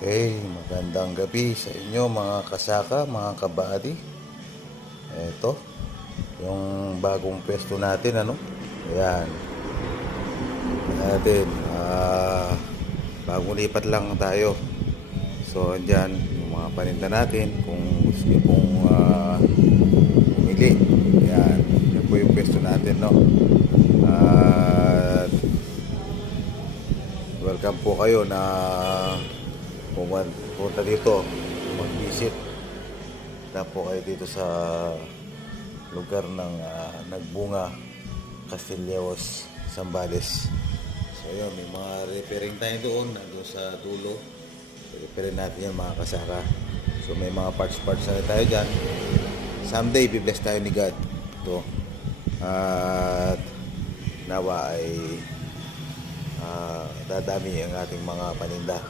Okay, magandang gabi sa inyo mga kasaka, mga kabady. Ito, yung bagong pwesto natin, ano? Ayan, natin. Bagong lipat lang tayo. So, andyan, yung mga paninda natin. Kung gusto nyo pong bumili. Ayan, yan po yung pwesto natin, no? At welcome po kayo na pumunta dito, mag-visit na po kayo dito sa lugar ng Nagbunga, Castillejos, Zambales. So yun, may mga repairing tayo doon, nandun sa dulo. Repairin natin yan mga kasaka. So may mga parts na tayo dyan. Someday, bibless tayo ni God. Ito. At nawa ay dadami ang ating mga paninda.